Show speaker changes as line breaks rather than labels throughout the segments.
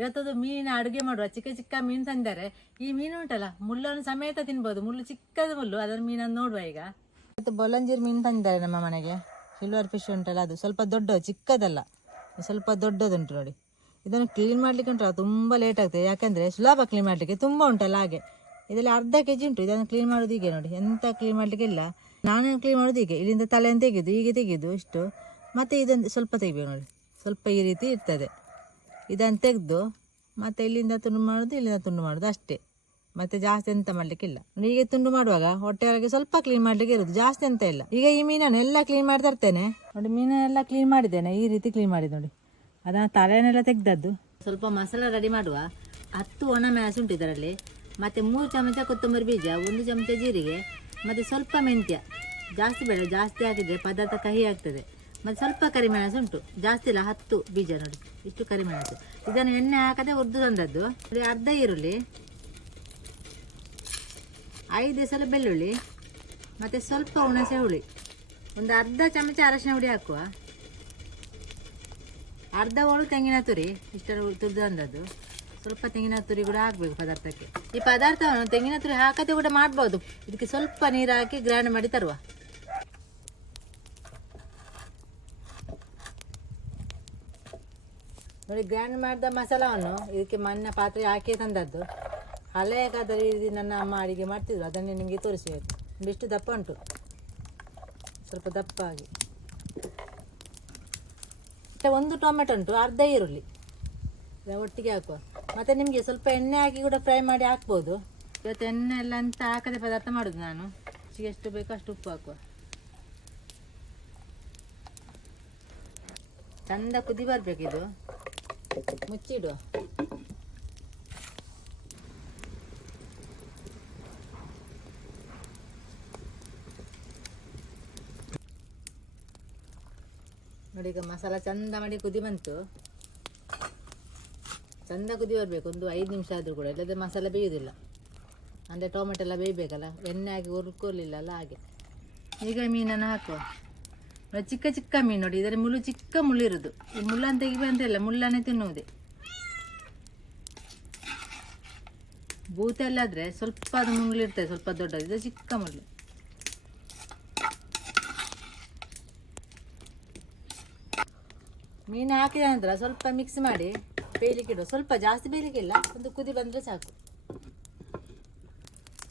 ಇವತ್ತದು ಮೀನಿನ ಅಡುಗೆ ಮಾಡುವ. ಚಿಕ್ಕ ಚಿಕ್ಕ ಮೀನು ತಂದರೆ ಈ ಮೀನು ಉಂಟಲ್ಲ ಮುಳ್ಳನ್ನು ಸಮೇತ ತಿನ್ಬೋದು. ಮುಳ್ಳು ಚಿಕ್ಕದ ಮುಳ್ಳು ಅದರ ಮೀನನ್ನು ನೋಡುವ ಈಗ. ಇವತ್ತು ಬೊಲಂಜೀರ್ ಮೀನು ತಂದಿದ್ದಾರೆ ನಮ್ಮ ಮನೆಗೆ. ಸಿಲ್ವರ್ ಫಿಶ್ ಉಂಟಲ್ಲ, ಅದು ಸ್ವಲ್ಪ ದೊಡ್ಡ ಚಿಕ್ಕದಲ್ಲ. ಸ್ವಲ್ಪ ದೊಡ್ಡದುಂಟು ನೋಡಿ. ಇದನ್ನು ಕ್ಲೀನ್ ಮಾಡಲಿಕ್ಕೆ ಉಂಟಲ್ಲ, ತುಂಬ ಲೇಟ್ ಆಗ್ತದೆ. ಯಾಕೆಂದರೆ ಸುಲಭ ಕ್ಲೀನ್ ಮಾಡಲಿಕ್ಕೆ ತುಂಬ ಉಂಟಲ್ಲ ಹಾಗೆ. ಇದರಲ್ಲಿ ಅರ್ಧ ಕೆ ಜಿ ಉಂಟು, ಇದನ್ನು ಕ್ಲೀನ್ ಮಾಡೋದು ಹೀಗೆ ನೋಡಿ. ಎಂತ ಕ್ಲೀನ್ ಮಾಡಲಿಕ್ಕೆ ಇಲ್ಲ. ನಾನು ಕ್ಲೀನ್ ಮಾಡೋದು ಹೀಗೆ. ಇಲ್ಲಿಂದ ತಲೆಯನ್ನು ತೆಗೆದು, ಹೀಗೆ ತೆಗೆದು, ಇಷ್ಟು. ಮತ್ತು ಇದೊಂದು ಸ್ವಲ್ಪ ತೆಗಿಬೇಕು ನೋಡಿ. ಸ್ವಲ್ಪ ಈ ರೀತಿ ಇರ್ತದೆ. ಇದನ್ನು ತೆಗೆದು ಮತ್ತು ಇಲ್ಲಿಂದ ತುಂಡು ಮಾಡೋದು, ಇಲ್ಲಿಂದ ತುಂಡು ಮಾಡೋದು ಅಷ್ಟೇ. ಮತ್ತೆ ಜಾಸ್ತಿ ಎಂತ ಮಾಡಲಿಕ್ಕಿಲ್ಲ ಹೀಗೆ ತುಂಡು ಮಾಡುವಾಗ ಹೊಟ್ಟೆ ಒಳಗೆ ಸ್ವಲ್ಪ ಕ್ಲೀನ್ ಮಾಡಲಿಕ್ಕೆ ಇರೋದು, ಜಾಸ್ತಿ ಎಂತ ಇಲ್ಲ. ಈಗ ಈ ಮೀನನ್ನು ಎಲ್ಲ ಕ್ಲೀನ್ ಮಾಡಿ ತರ್ತೇನೆ. ನೋಡಿ, ಮೀನನ್ನೆಲ್ಲ ಕ್ಲೀನ್ ಮಾಡಿದ್ದೇನೆ, ಈ ರೀತಿ ಕ್ಲೀನ್ ಮಾಡಿ ನೋಡಿ. ಅದನ್ನು ತಲೆನೆಲ್ಲ ತೆಗ್ದದ್ದು. ಸ್ವಲ್ಪ ಮಸಾಲ ರೆಡಿ ಮಾಡುವ. ಹತ್ತು ಒಣ ಮೆಣಸು ಉಂಟು ಇದರಲ್ಲಿ. ಮತ್ತು ಮೂರು ಚಮಚ ಕೊತ್ತಂಬರಿ ಬೀಜ, ಒಂದು ಚಮಚ ಜೀರಿಗೆ, ಮತ್ತು ಸ್ವಲ್ಪ ಮೆಂತ್ಯ. ಜಾಸ್ತಿ ಬೇಡ, ಜಾಸ್ತಿ ಹಾಕಿದರೆ ಪದಾರ್ಥ ಕಹಿ ಆಗ್ತದೆ. ಮತ್ತು ಸ್ವಲ್ಪ ಕರಿಮೆಣಸು ಉಂಟು. ಜಾಸ್ತಿ ಇಲ್ಲ, ಹತ್ತು ಬೀಜ ನೋಡಿ. ಇಷ್ಟು ಕರಿಮೆಣಸು ಇದನ್ನು ಎಣ್ಣೆ ಹಾಕದೆ ಉರ್ದು ತಂದದ್ದು. ಅರ್ಧ ಈರುಳ್ಳಿ, ಐದು ಸಲ ಬೆಳ್ಳುಳ್ಳಿ, ಮತ್ತು ಸ್ವಲ್ಪ ಹುಣಸೆ ಹುಳಿ. ಒಂದು ಅರ್ಧ ಚಮಚ ಅರಶಿನ ಹುಡಿ ಹಾಕುವ. ಅರ್ಧ ಹೋಳು ತೆಂಗಿನ ತುರಿ ಇಷ್ಟರ ತುರಿದು ತಂದದ್ದು. ಸ್ವಲ್ಪ ತೆಂಗಿನ ತುರಿ ಕೂಡ ಹಾಕಬೇಕು ಪದಾರ್ಥಕ್ಕೆ. ಈ ಪದಾರ್ಥವನ್ನು ತೆಂಗಿನ ತುರಿ ಹಾಕದೆ ಕೂಡ ಮಾಡ್ಬೋದು. ಇದಕ್ಕೆ ಸ್ವಲ್ಪ ನೀರು ಹಾಕಿ ಗ್ರೈಂಡ್ ಮಾಡಿ ತರುವ. ನೋಡಿ ಗ್ರ್ಯಾಂಡ್ ಮಾಡಿದ ಮಸಾಲವನ್ನು ಇದಕ್ಕೆ ಮಣ್ಣ ಪಾತ್ರೆ ಹಾಕಿ ತಂದದ್ದು. ಹಳೆಯ ಇದು ನನ್ನ ಅಮ್ಮ ಅಡಿಗೆ ಮಾಡ್ತಿದ್ರು, ಅದನ್ನೇ ನಿಮಗೆ ತೋರಿಸಬೇಕು. ಬಿಷ್ಟು ದಪ್ಪ ಉಂಟು. ಸ್ವಲ್ಪ ದಪ್ಪ ಆಗಿ. ಒಂದು ಟೊಮೆಟೊ ಉಂಟು, ಅರ್ಧ ಈರುಳ್ಳಿ. ಒಟ್ಟಿಗೆ ಹಾಕುವ. ಮತ್ತು ನಿಮಗೆ ಸ್ವಲ್ಪ ಎಣ್ಣೆ ಹಾಕಿ ಕೂಡ ಫ್ರೈ ಮಾಡಿ ಹಾಕ್ಬೋದು. ಇವತ್ತು ಎಣ್ಣೆ ಎಲ್ಲ ಅಂತ ಹಾಕದೆ ಪದಾರ್ಥ ಮಾಡೋದು ನಾನು. ಎಷ್ಟು ಬೇಕೋ ಅಷ್ಟು ಉಪ್ಪು ಹಾಕುವ. ಚಂದ ಕುದಿ ಬರಬೇಕಿದು. ಮುಚ್ಚಿಡುವ ನೋಡಿ, ಈಗ ಮಸಾಲ ಚಂದ ಮಾಡಿ ಕುದಿ ಬಂತು. ಚಂದ ಕುದಿ ಬರಬೇಕು. ಒಂದು ಐದು ನಿಮಿಷ ಆದರೂ ಕೂಡ, ಇಲ್ಲದ್ರೆ ಮಸಾಲ ಬೇಯುವುದಿಲ್ಲ ಅಂದರೆ ಟೊಮೆಟೊ ಎಲ್ಲ ಬೇಯಬೇಕಲ್ಲ, ಎಣ್ಣೆ ಹಾಕಿ ಹುರ್ಕೊಲಿಲ್ಲ ಅಲ್ಲ ಹಾಗೆ. ಈಗ ಮೀನನ್ನು ಹಾಕುವ. ಚಿಕ್ಕ ಚಿಕ್ಕ ಮೀನು ನೋಡಿ ಇದರ ಮುಳ್ಳು ಚಿಕ್ಕ ಮುಳ್ಳಿರೋದು ಈ ಮುಳ್ಳನ್ನು ಬಂದ್ರೆ ಇಲ್ಲ ಮುಳ್ಳನ್ನೇ ತಿನ್ನುವುದೇ ಬೂತೆಲ್ಲಾದರೆ ಸ್ವಲ್ಪ ಅದು ಮುಳ್ಳಿರ್ತದೆ ಸ್ವಲ್ಪ ದೊಡ್ಡದು ಇದು ಚಿಕ್ಕ ಮುಳ್ಳು ಮೀನು ಹಾಕಿದ ನಂತರ ಸ್ವಲ್ಪ ಮಿಕ್ಸ್ ಮಾಡಿ ಬೇಯಲಿಕ್ಕೆ ಇಡುವ ಸ್ವಲ್ಪ ಜಾಸ್ತಿ ಬೇಯಲಿಕ್ಕಿಲ್ಲ ಒಂದು ಕುದಿ ಬಂದರೆ ಸಾಕು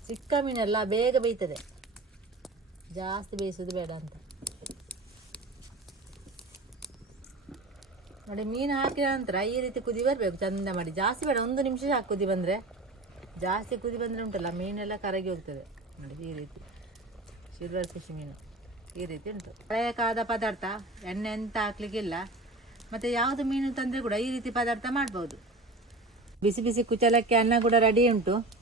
ಚಿಕ್ಕ ಮೀನೆಲ್ಲ ಬೇಗ ಬೇಯ್ತದೆ ಜಾಸ್ತಿ ಬೇಯಿಸೋದು ಬೇಡ ಅಂತ ನೋಡಿ, ಮೀನು ಹಾಕಿದ ನಂತರ ಈ ರೀತಿ ಕುದಿ ಬರಬೇಕು. ಚಂದ ಮಾಡಿ. ಜಾಸ್ತಿ ಬೇಡ, ಒಂದು ನಿಮಿಷ ಸಾಕು ಕುದಿ ಬಂದರೆ. ಜಾಸ್ತಿ ಕುದಿ ಬಂದರೆ ಉಂಟಲ್ಲ, ಮೀನೆಲ್ಲ ಕರಗಿ ಹೋಗ್ತದೆ. ನೋಡಿ, ಈ ರೀತಿ. ಸಿಲ್ವರ್ ಫಿಶ್ ಮೀನು. ಈ ರೀತಿ ಉಂಟು. ಹಳೆಯಕಾದ ಪದಾರ್ಥ. ಎಣ್ಣೆ ಎಂತ ಹಾಕ್ಲಿಕ್ಕಿಲ್ಲ. ಮತ್ತು ಯಾವುದು ಮೀನು ತಂದರೆ ಕೂಡ ಈ ರೀತಿ ಪದಾರ್ಥ ಮಾಡ್ಬೋದು. ಬಿಸಿ ಬಿಸಿ ಕುಚಲಕ್ಕೆ ಅನ್ನ ಕೂಡ ರೆಡಿ ಉಂಟು.